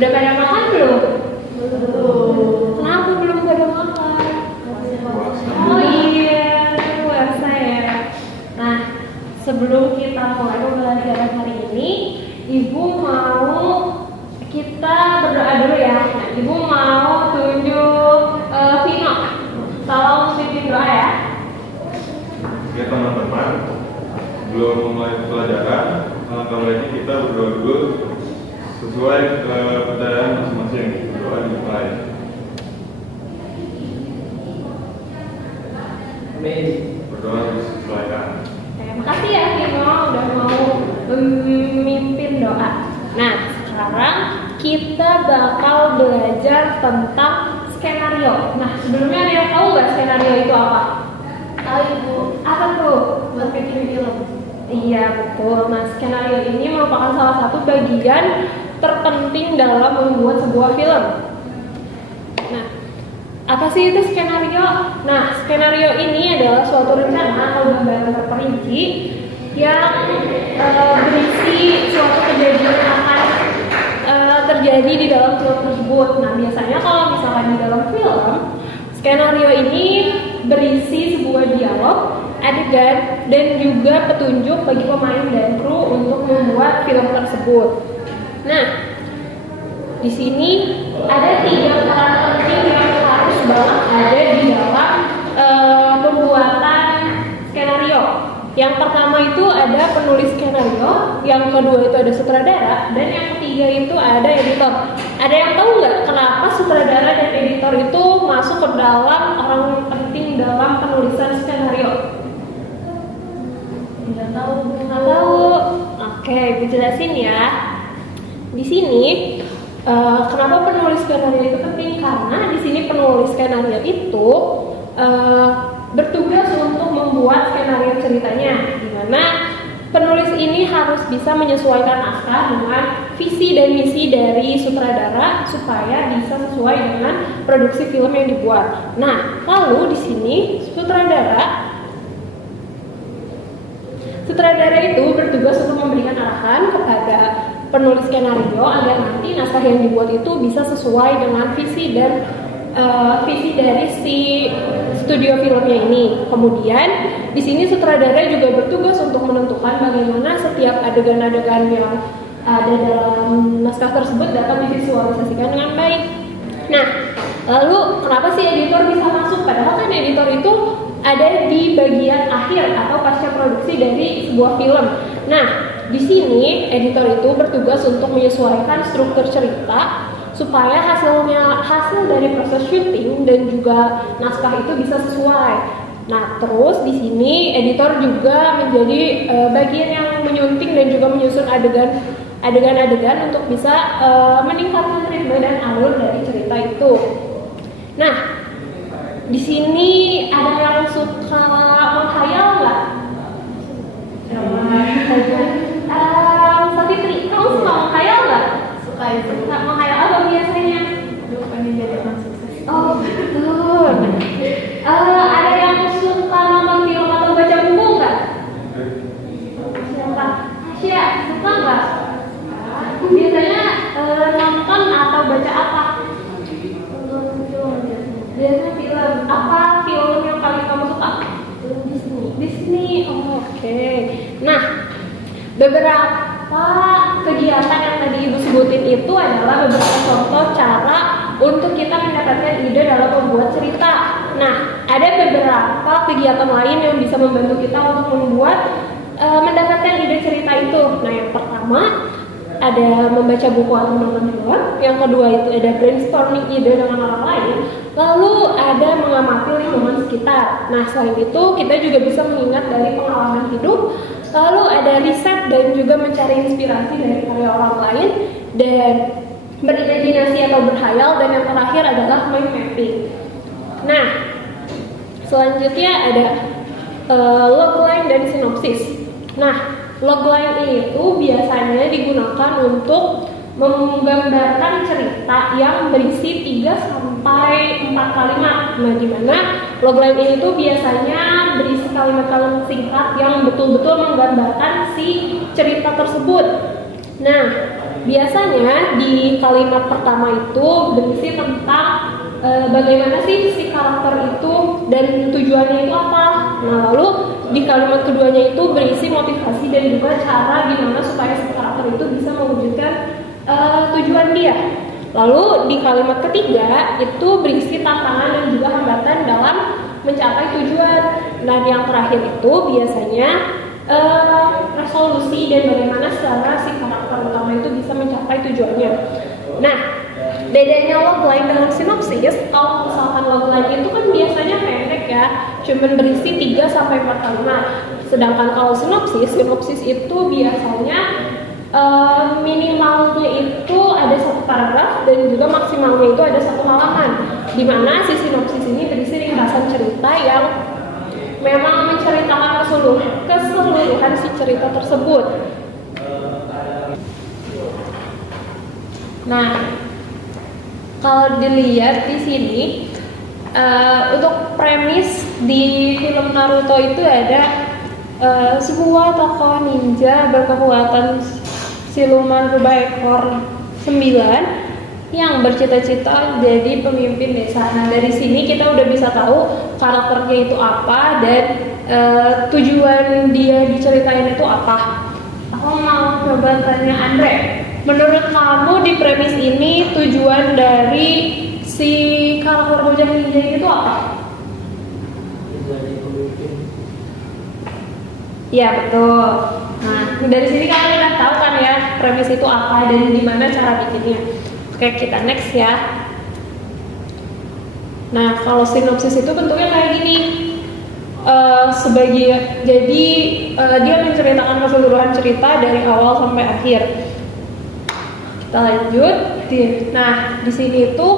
Udah pada makan belum? Belum. Kenapa belum pada makan? Oh iya, puasa ya. Nah, sebelum kita mulai pembelajaran hari ini, Ibu mau kita berdoa dulu ya. Nah, Ibu mau tunjuk Vino. Tolong pimpin doa ya. Oke teman-teman, belum mulai pelajaran, kalau ini kita berdoa dulu sesuai kepercayaan masing-masing. Berdoa dimulai. Amin. Berdoa disesuaikan. Makasih ya Vino udah mau memimpin doa. Nah, sekarang kita bakal belajar tentang skenario. Nah, sebelumnya ada yang tahu nggak skenario itu apa? Tahu Ibu. Apa tuh? Buat bikin film. Iya betul. Nah, skenario ini merupakan salah satu bagian terpenting dalam membuat sebuah film. Nah, apa sih itu skenario? Nah, skenario ini adalah suatu rencana atau gambaran terperinci yang berisi suatu kejadian yang akan terjadi di dalam film tersebut. Nah, biasanya kalau misalkan di dalam film, skenario ini berisi sebuah dialog, adegan, dan juga petunjuk bagi pemain dan kru untuk membuat film tersebut. Nah, di sini ada 3 peran penting yang harus banget ada di dalam pembuatan skenario. Yang pertama itu ada penulis skenario, yang kedua itu ada sutradara, dan yang ketiga itu ada editor. Ada yang tahu nggak kenapa sutradara dan editor itu masuk ke dalam orang penting dalam penulisan skenario? Tidak tahu. Nggak tahu. Oke, gue jelasin ya. Di sini kenapa penulis skenario itu penting? Karena di sini penulis skenario itu bertugas untuk membuat skenario ceritanya, di mana penulis ini harus bisa menyesuaikan naskah dengan visi dan misi dari sutradara supaya bisa sesuai dengan produksi film yang dibuat. Nah, lalu di sini sutradara itu bertugas untuk memberikan arahan kepada penulis skenario agar nanti naskah yang dibuat itu bisa sesuai dengan visi dan visi dari si studio filmnya ini. Kemudian di sini sutradara juga bertugas untuk menentukan bagaimana setiap adegan-adegan yang ada dalam naskah tersebut dapat divisualisasikan dengan baik. Nah, lalu kenapa sih editor bisa masuk? Padahal kan editor itu ada di bagian akhir atau pasca produksi dari sebuah film. Nah, di sini editor itu bertugas untuk menyesuaikan struktur cerita supaya hasil dari proses syuting dan juga naskah itu bisa sesuai. Nah, terus di sini editor juga menjadi bagian yang menyunting dan juga menyusun adegan-adegan untuk bisa meningkatkan ritme dan alur dari cerita itu. Nah, di sini ada yang suka menghayal nggak? Safitri, kamu suka menghayal nggak? Suka Ibu. Suka menghayal apa biasanya? Ibu pengen jadi orang sukses. Oh betul. Ada yang suka nonton film atau baca buku nggak? Siapa? Tasya, suka nggak? Biasanya nonton atau baca apa? Nonton film biasanya. Biasanya film. Apa film yang paling kamu suka? Film Disney. Disney. Oh, oke. Nah, beberapa kegiatan yang tadi Ibu sebutin itu adalah beberapa contoh cara untuk kita mendapatkan ide dalam membuat cerita. Nah, ada beberapa kegiatan lain yang bisa membantu kita untuk mendapatkan ide cerita itu. Nah, yang pertama ada membaca buku atau menonton film. Yang kedua itu ada brainstorming ide dengan orang lain. Lalu ada mengamati lingkungan sekitar. Nah, selain itu kita juga bisa mengingat dari pengalaman hidup. Lalu ada riset dan juga mencari inspirasi dari karya orang lain dan berimajinasi atau berhayal, dan yang terakhir adalah mind mapping. Nah, selanjutnya ada logline dan sinopsis. Nah, logline itu biasanya digunakan untuk menggambarkan cerita yang berisi 3-4 kalimat. Nah, di mana logline ini tuh biasanya berisi kalimat-kalimat singkat yang betul-betul menggambarkan si cerita tersebut. Nah, Biasanya di kalimat pertama itu berisi tentang bagaimana sih si karakter itu dan tujuannya itu apa. Nah, lalu di kalimat keduanya itu berisi motivasi dan juga cara gimana supaya si karakter itu bisa mewujudkan tujuan dia. Lalu di kalimat ketiga itu berisi tantangan dan juga hambatan dalam mencapai tujuan. Nah, yang terakhir itu biasanya resolusi dan bagaimana secara si karakter utama itu bisa mencapai tujuannya. Nah, bedanya logline dengan sinopsis, kalau misalkan logline itu kan biasanya pendek ya, cuman berisi 3-4 kalimat. Sedangkan kalau sinopsis itu biasanya minimalnya itu ada 1 paragraf dan juga maksimalnya itu ada 1 halaman. Di mana si sinopsis ini berisi ringkasan cerita yang memang menceritakan keseluruhan si cerita tersebut. Nah, kalau dilihat di sini untuk premis di film Naruto itu ada sebuah tokoh ninja berkekuatan siluman rubah ekor 9 yang bercita-cita jadi pemimpin desa. Nah, dari sini kita udah bisa tahu karakternya itu apa dan tujuan dia diceritain itu apa. Aku mau coba tanya Andre, menurut kamu di premis ini tujuan dari si karakter bocah ninja itu apa? Jadi pemimpin. Ya, betul. Nah, dari sini kalian udah tahu kan ya premis itu apa dan gimana cara bikinnya. Oke, kita next ya. Nah, kalau sinopsis itu bentuknya kayak gini. Dia menceritakan keseluruhan cerita dari awal sampai akhir. Kita lanjut. Nah, di sini itu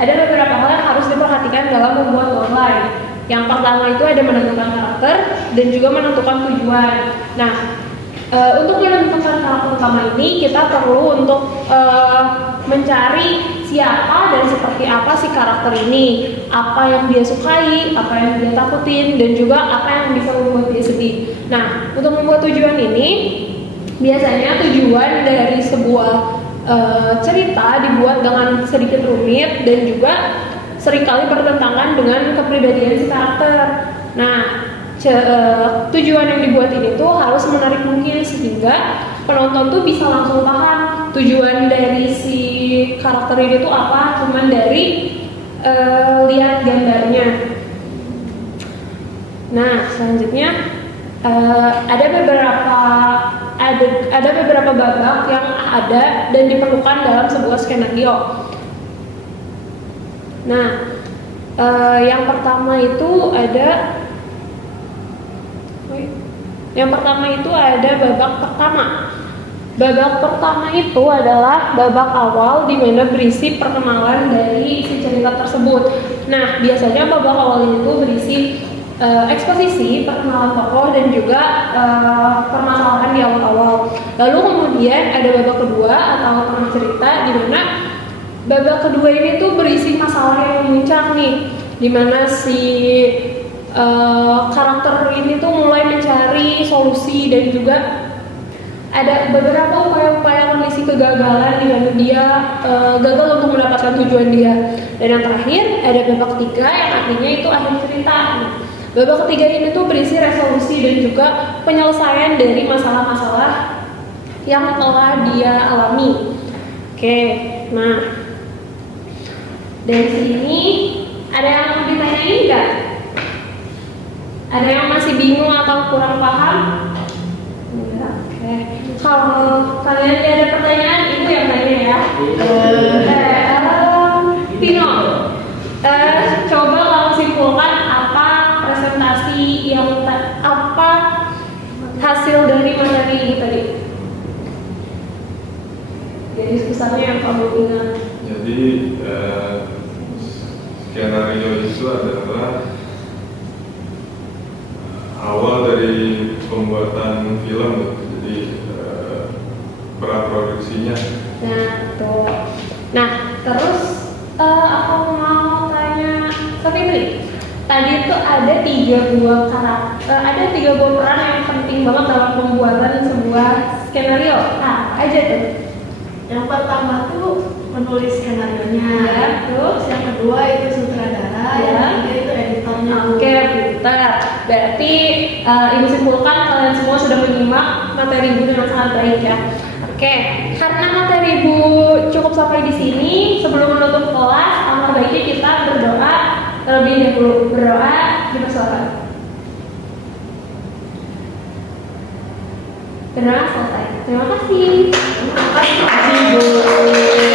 ada beberapa hal yang harus diperhatikan dalam membuat logline. Yang pertama itu ada menentukan karakter dan juga menentukan tujuan. Nah, untuk menentukan karakter utama ini kita perlu untuk mencari siapa dan seperti apa si karakter ini, apa yang dia sukai, apa yang dia takutin, dan juga apa yang bisa membuat dia sedih. Nah, untuk membuat tujuan ini biasanya tujuan dari sebuah cerita dibuat dengan sedikit rumit dan juga seringkali bertentangan dengan kepribadian si karakter. Nah, tujuan yang dibuat ini tuh harus menarik mungkin sehingga penonton tuh bisa langsung paham tujuan dari si karakter ini tuh apa, cuman dari lihat gambarnya. Nah, selanjutnya ada beberapa babak yang ada dan diperlukan dalam sebuah skenario. Nah, yang pertama itu ada babak pertama. Babak pertama itu adalah babak awal di mana berisi perkenalan dari si cerita tersebut. Nah, biasanya babak awal itu berisi eksposisi, perkenalan tokoh dan juga permasalahan di awal-awal. Lalu kemudian ada babak kedua atau tengah cerita di mana babak kedua ini tuh berisi masalah yang memuncak nih, di mana si karakter ini tuh mulai mencari solusi dan juga ada beberapa upaya-upaya kondisi kegagalan di mana dia gagal untuk mendapatkan tujuan dia. Dan yang terakhir ada babak ketiga yang artinya itu akhir cerita. Babak ketiga ini tuh berisi resolusi dan juga penyelesaian dari masalah-masalah yang telah dia alami. Oke, nah dari sini ada yang mau ditanyain nggak? Ada yang masih bingung atau kurang paham? Enggak, oke. Kalau kalian ada pertanyaan, itu yang tanya ya. Tino, coba kamu simpulkan apa presentasi apa hasil dari materi ini tadi? Jadi susahnya yang kamu ingat. Jadi skenario itu adalah awal dari pembuatan film, jadi praproduksinya. Nah, tuh. Nah, terus aku mau tanya seperti ini. Tadi itu ada 3 buah karakter, ada 3 buah peran yang penting banget dalam pembuatan sebuah skenario. Nah, aja tuh. Yang pertama tuh menulis skenario-nya. Ya, terus? Yang kedua itu sutradara. Ya. Yang ketiga itu editornya. Bu. Oke, pintar. Berarti Ibu simpulkan kalian semua sudah menyimak materi Ibu dengan sangat baik ya. Oke, karena materi Ibu cukup sampai di sini, sebelum menutup kelas, alangkah baiknya kita berdoa terlebih dahulu. Berdoa dipersilakan. Berdoa selesai. Terima kasih. Terima kasih. Terima kasih, Bu.